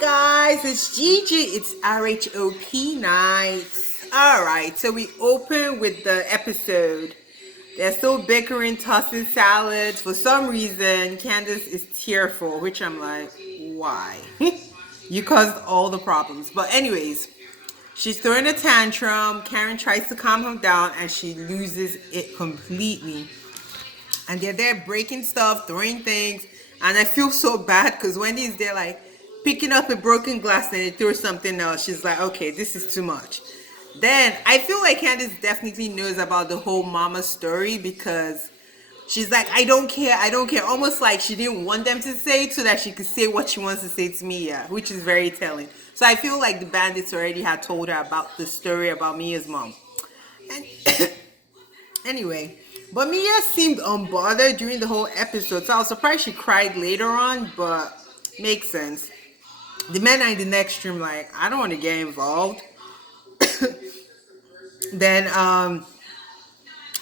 guys, it's Gigi. It's RHOP night. All right, so we open with the episode. They're still bickering, tossing salads. For some reason, Candace is tearful, which I'm like, why? You caused all the problems. But anyways, she's throwing a tantrum. Karen tries to calm her down, and she loses it completely. And they're there breaking stuff, throwing things, and I feel so bad because Wendy's there like picking up a broken glass and they throw something else. She's like, okay, this is too much. Then I feel like Candace definitely knows about the whole mama story because she's like, I don't care. Almost like she didn't want them to say it so that she could say what she wants to say to Mia, which is very telling. So I feel like the bandits already had told her about the story about Mia's mom. And anyway, but Mia seemed unbothered during the whole episode, so I was surprised she cried later on, but makes sense. The men are in the next room like, I don't want to get involved. Then I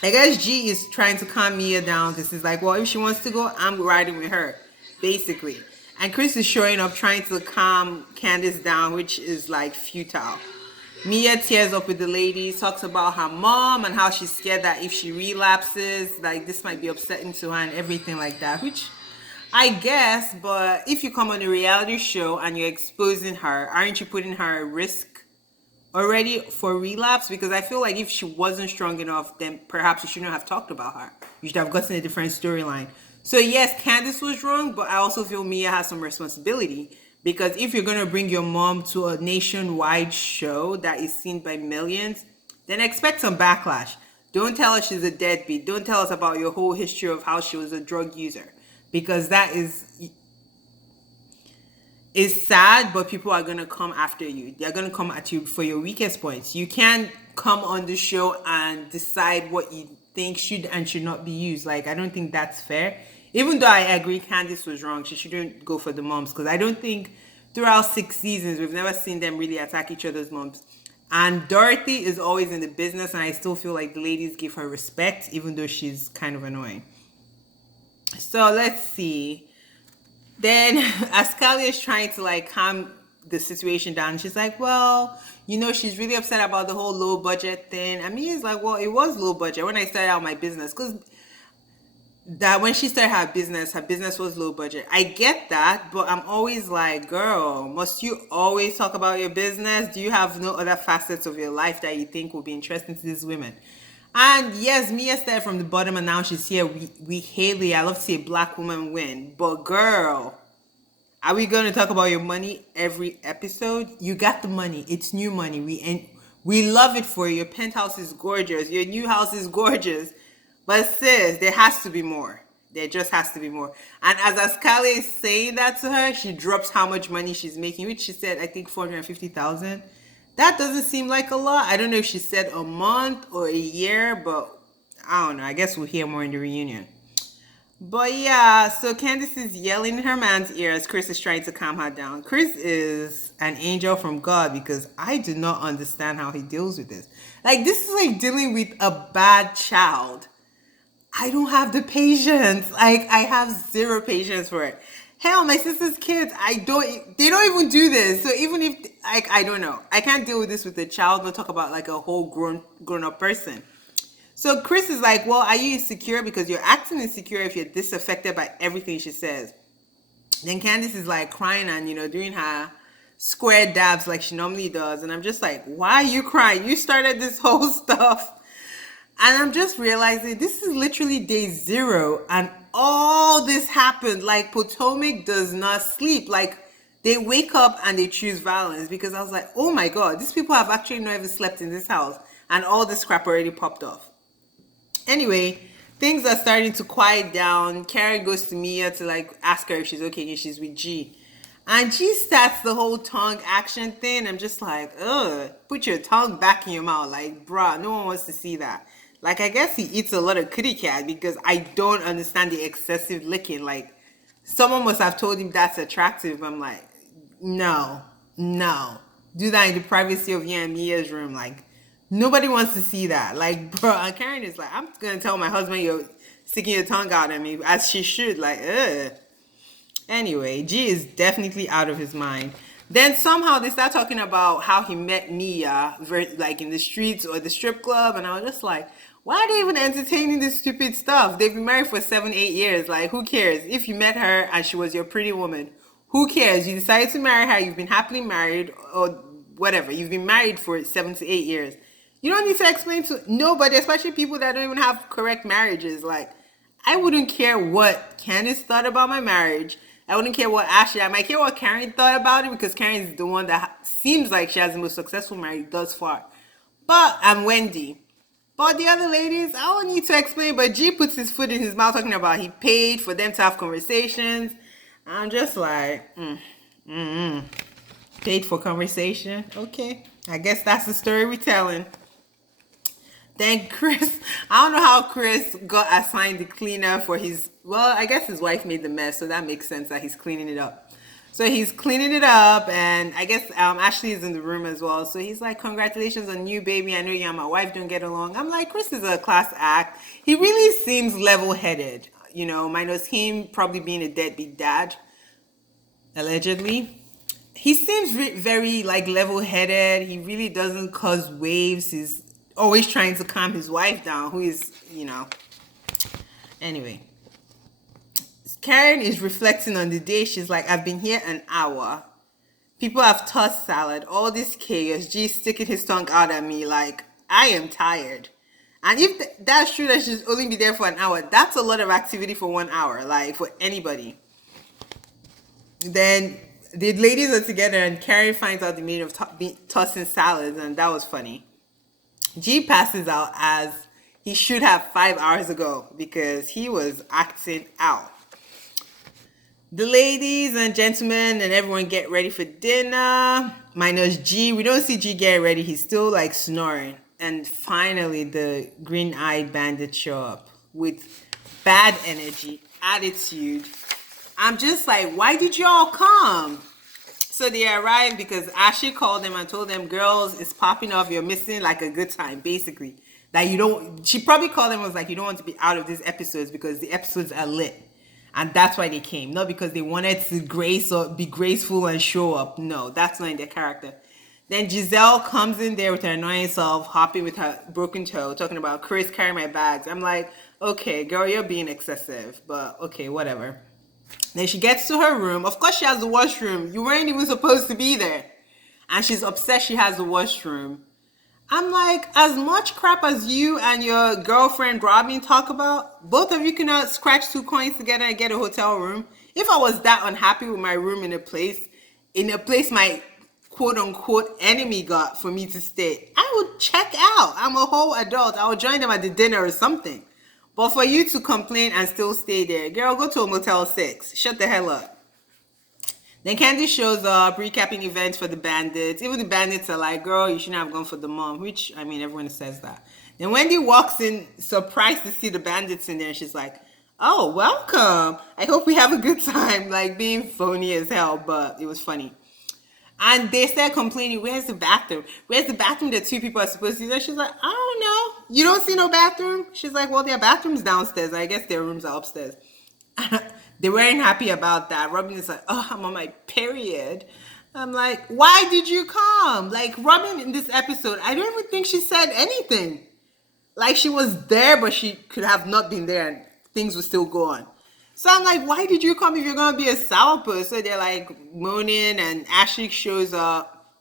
guess G is trying to calm Mia down because he's like, well, if she wants to go, I'm riding with her, basically. And Chris is showing up trying to calm Candace down, which is like futile. Mia tears up with the ladies, talks about her mom and how she's scared that if she relapses, like this might be upsetting to her and everything like that, which I guess, but if you come on a reality show and you're exposing her, aren't you putting her at risk already for relapse? Because I feel like if she wasn't strong enough, then perhaps you shouldn't have talked about her. You should have gotten a different storyline. So yes, Candace was wrong, but I also feel Mia has some responsibility. Because if you're going to bring your mom to a nationwide show that is seen by millions, then expect some backlash. Don't tell us she's a deadbeat. Don't tell us about your whole history of how she was a drug user. Because that is sad, but people are going to come after you. They're going to come at you for your weakest points. You can't come on the show and decide what you think should and should not be used. Like, I don't think that's fair. Even though I agree Candice was wrong, she shouldn't go for the moms because I don't think throughout 6 seasons we've never seen them really attack each other's moms. And Dorothy is always in the business, and I still feel like the ladies give her respect, even though she's kind of annoying. So let's see. Then Ascalia is trying to like calm the situation down. She's like, well, she's really upset about the whole low budget thing. I mean, it's like, well, it was low budget when I started out my business because that when she started her business was low budget. I get that, but I'm always like, girl, must you always talk about your business? Do you have no other facets of your life that you think will be interesting to these women? And yes, Mia started from the bottom and now she's here. We Haley, I love to see a black woman win. But girl, are we going to talk about your money every episode? You got the money. It's new money. We love it for you. Your penthouse is gorgeous. Your new house is gorgeous. But sis, there has to be more. There just has to be more. And as Ascalia is saying that to her, she drops how much money she's making, which she said, I think 450,000. That doesn't seem like a lot. I don't know if she said a month or a year, but I don't know. I guess we'll hear more in the reunion. But yeah, so Candace is yelling in her man's ear as Chris is trying to calm her down. Chris is an angel from God because I do not understand how he deals with this. Like, this is like dealing with a bad child. I don't have the patience. Like, I have zero patience for it. Hell, my sister's kids, they don't even do this. So even if, like, I don't know. I can't deal with this with a child. We'll talk about like a whole grown up person. So Chris is like, well, are you insecure? Because you're acting insecure if you're disaffected by everything she says. Then Candace is like crying and, doing her square dabs like she normally does. And I'm just like, why are you crying? You started this whole stuff. And I'm just realizing this is literally day 0 and all this happened. Like, Potomac does not sleep. Like, they wake up and they choose violence because I was like, oh my God, these people have actually not even slept in this house and all this crap already popped off. Anyway, things are starting to quiet down. Karen goes to Mia to like ask her if she's okay and she's with G. And G starts the whole tongue action thing. I'm just like, ugh, put your tongue back in your mouth. Like, bruh, no one wants to see that. Like, I guess he eats a lot of kitty cat because I don't understand the excessive licking. Like, someone must have told him that's attractive. I'm like, no. Do that in the privacy of you and Mia's room. Like, nobody wants to see that. Like, bro, and Karen is like, I'm going to tell my husband you're sticking your tongue out at me, as she should. Like, ugh. Anyway, G is definitely out of his mind. Then somehow they start talking about how he met Nia, like in the streets or the strip club, and I was just like, why are they even entertaining this stupid stuff? They've been married for 7, 8 years. Like, who cares? If you met her and she was your pretty woman, who cares? You decided to marry her. You've been happily married, or whatever. You've been married for 7 to 8 years. You don't need to explain to nobody, especially people that don't even have correct marriages. Like, I wouldn't care what Candace thought about my marriage. I wouldn't care what Ashley. I might care what Karen thought about it because Karen is the one that seems like she has the most successful marriage thus far. But I'm Wendy. But the other ladies, I don't need to explain. But G puts his foot in his mouth talking about he paid for them to have conversations. I'm just like, paid for conversation. Okay, I guess that's the story we're telling. Then Chris, I don't know how Chris got assigned the cleaner for his, well, I guess his wife made the mess, so that makes sense that he's cleaning it up. So he's cleaning it up, and I guess Ashley is in the room as well. So he's like, congratulations on you, baby. I know you and my wife don't get along. I'm like, Chris is a class act. He really seems level-headed, minus him probably being a deadbeat dad, allegedly. He seems very, like, level-headed. He really doesn't cause waves. He's always trying to calm his wife down, who is, Anyway. Karen is reflecting on the day. She's like, I've been here an hour. People have tossed salad. All this chaos. G sticking his tongue out at me like, I am tired. And if that's true that she's only be there for an hour, that's a lot of activity for 1 hour, like, for anybody. Then the ladies are together and Karen finds out the meaning of tossing salads, and that was funny. G passes out as he should have 5 hours ago because he was acting out. The ladies and gentlemen and everyone get ready for dinner. Minus G. We don't see G get ready. He's still like snoring. And finally, the green-eyed bandits show up with bad energy, attitude. I'm just like, why did y'all come? So they arrived because Ashley called them and told them, girls, it's popping off. You're missing like a good time, basically. That you don't, she probably called them and was like, you don't want to be out of these episodes because the episodes are lit. And that's why they came. Not because they wanted to grace or be graceful and show up. No, that's not in their character. Then Giselle comes in there with her annoying self, hopping with her broken toe, talking about Chris carrying my bags. I'm like, okay, girl, you're being excessive. But okay, whatever. Then she gets to her room. Of course she has the washroom. You weren't even supposed to be there. And she's upset she has the washroom. I'm like, as much crap as you and your girlfriend Robin talk about, both of you cannot scratch 2 coins together and get a hotel room. If I was that unhappy with my room in a place my quote-unquote enemy got for me to stay, I would check out. I'm a whole adult. I would join them at the dinner or something. But for you to complain and still stay there, girl, go to a Motel 6. Shut the hell up. Then Candy shows up, recapping events for the bandits. Even the bandits are like, girl, you shouldn't have gone for the mom, which, I mean, everyone says that. Then Wendy walks in, surprised to see the bandits in there. And she's like, oh, welcome. I hope we have a good time. Like, being phony as hell, but it was funny. And they start complaining, where's the bathroom? Where's the bathroom that 2 people are supposed to use? She's like, I don't know. You don't see no bathroom? She's like, well, there are bathrooms downstairs. I guess their rooms are upstairs. They weren't happy about that. Robin is like, oh, I'm on my period. I'm like, why did you come? Like, Robin in this episode, I don't even think she said anything. Like, she was there, but she could have not been there and things would still go on. So I'm like, why did you come if you're going to be a sourpuss? So they're like moaning, and Ashley shows up.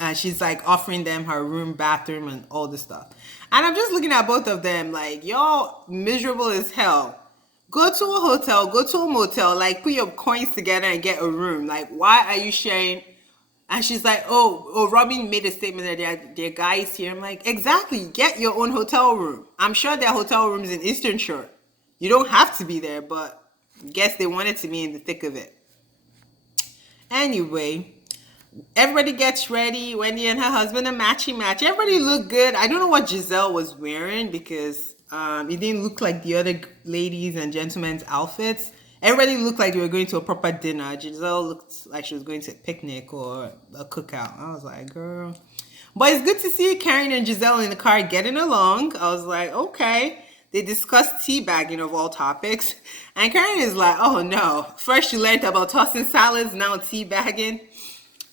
And she's like offering them her room, bathroom, and all this stuff. And I'm just looking at both of them like, y'all miserable as hell. Go to a hotel, go to a motel, like put your coins together and get a room. Like, why are you sharing? And she's like, oh, Robin made a statement that there are guys here. I'm like, exactly, get your own hotel room. I'm sure there are hotel rooms in Eastern Shore. You don't have to be there, but I guess they wanted to be in the thick of it. Anyway, everybody gets ready. Wendy and her husband are matchy-matchy. Everybody looked good. I don't know what Giselle was wearing because it didn't look like the other ladies and gentlemen's outfits. Everybody looked like they were going to a proper dinner. Giselle looked like she was going to a picnic or a cookout. I was like, girl. But it's good to see Karen and Giselle in the car getting along. I was like, okay. They discussed teabagging of all topics. And Karen is like, oh no. First you learned about tossing salads, now teabagging.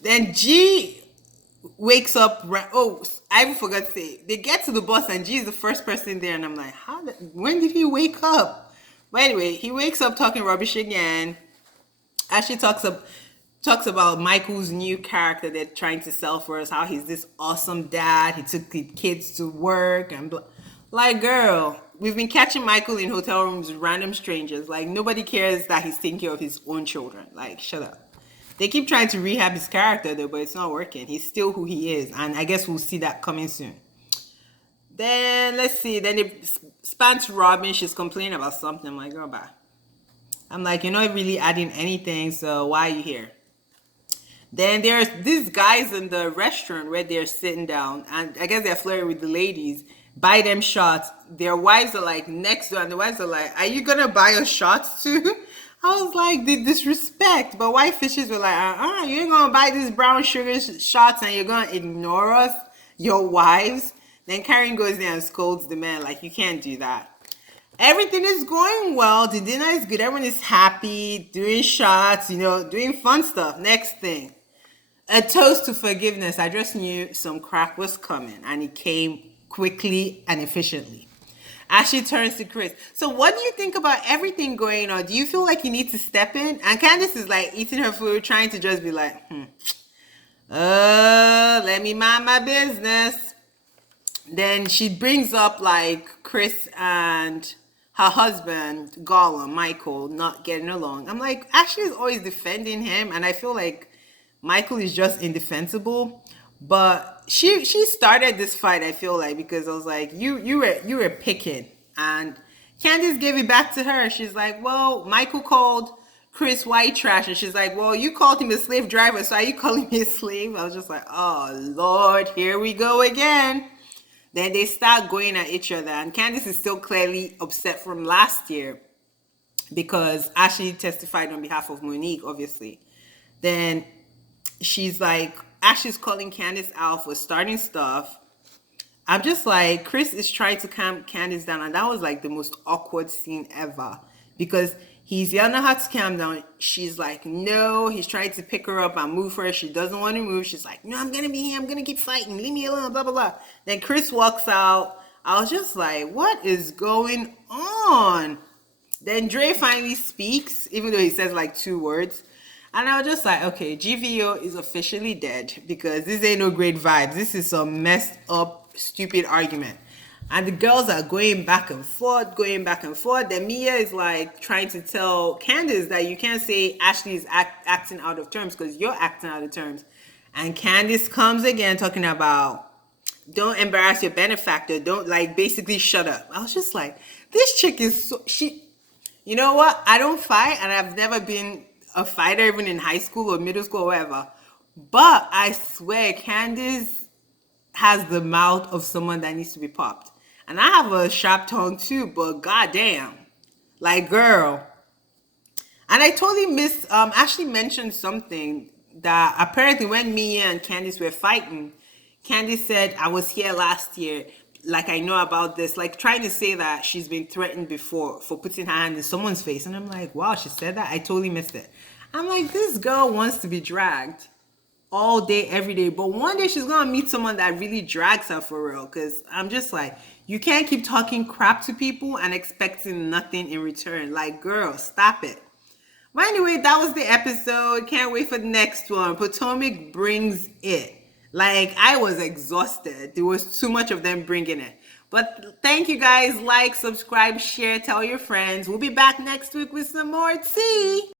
Then G wakes up. Oh, I even forgot to say. They get to the bus and G is the first person there. And I'm like, when did he wake up? But anyway, he wakes up talking rubbish again. Ashley talks about Michael's new character they're trying to sell for us, how he's this awesome dad. He took the kids to work and like, girl, we've been catching Michael in hotel rooms with random strangers. Like, nobody cares that he's taking care of his own children. Like, shut up. They keep trying to rehab his character though, but it's not working. He's still who he is, and I guess we'll see that coming soon. Then let's see. Then it spans to Robin. She's complaining about something. I'm like, girl, bye. I'm like, you're not really adding anything, so why are you here? Then there's these guys in the restaurant where they're sitting down, and I guess they're flirting with the ladies. Buy them shots. Their wives are like next door, and the wives are like, "Are you gonna buy us shots too?" I was like, the disrespect. But white fishes were like, you ain't gonna buy these brown sugar shots, and you're gonna ignore us, your wives. Then Karen goes there and scolds the man, like, you can't do that. Everything is going well. The dinner is good. Everyone is happy, doing shots, doing fun stuff. Next thing, a toast to forgiveness. I just knew some crack was coming, and it came quickly and efficiently. Ashley turns to Chris. So what do you think about everything going on? Do you feel like you need to step in? And Candace is like eating her food, trying to just be like, let me mind my business. Then she brings up like Chris and her husband, Gollum, Michael, not getting along. I'm like, Ashley is always defending him, and I feel like Michael is just indefensible. But she started this fight, I feel like, because I was like, you were picking, and Candace gave it back to her. She's like, well, Michael called Chris white trash, and she's like, well, you called him a slave driver, so are you calling me a slave? I was just like, oh Lord, here we go again. Then they start going at each other, and Candace is still clearly upset from last year because Ashley testified on behalf of Monique, obviously. Then she's like, Ashley's calling Candace out for starting stuff. I'm just like, Chris is trying to calm Candace down, and that was like the most awkward scene ever because he's yelling at her to calm down. She's like, no. He's trying to pick her up and move her. She doesn't want to move. She's like, no, I'm going to be here. I'm going to keep fighting. Leave me alone, blah, blah, blah. Then Chris walks out. I was just like, what is going on? Then Dre finally speaks, even though he says like 2 words. And I was just like, okay, GVO is officially dead because this ain't no great vibes. This is some messed up, stupid argument. And the girls are going back and forth. Then Mia is like trying to tell Candace that you can't say Ashley is acting out of terms because you're acting out of terms. And Candace comes again talking about don't embarrass your benefactor. Don't basically shut up. I was just like, this chick is you know what? I don't fight, and I've never been a fighter even in high school or middle school or whatever. But I swear Candace has the mouth of someone that needs to be popped. And I have a sharp tongue too, but goddamn, like, girl. And I totally missed, Ashley mentioned something that apparently when Mia and Candace were fighting, Candace said, I was here last year, like I know about this, like trying to say that she's been threatened before for putting her hand in someone's face. And I'm like, wow, she said that? I totally missed it. I'm like, this girl wants to be dragged all day, every day. But one day she's going to meet someone that really drags her for real. Because I'm just like, you can't keep talking crap to people and expecting nothing in return. Like, girl, stop it. Well, anyway, that was the episode. Can't wait for the next one. Potomac brings it. Like, I was exhausted. There was too much of them bringing it. But thank you guys. Like, subscribe, share, tell your friends. We'll be back next week with some more tea.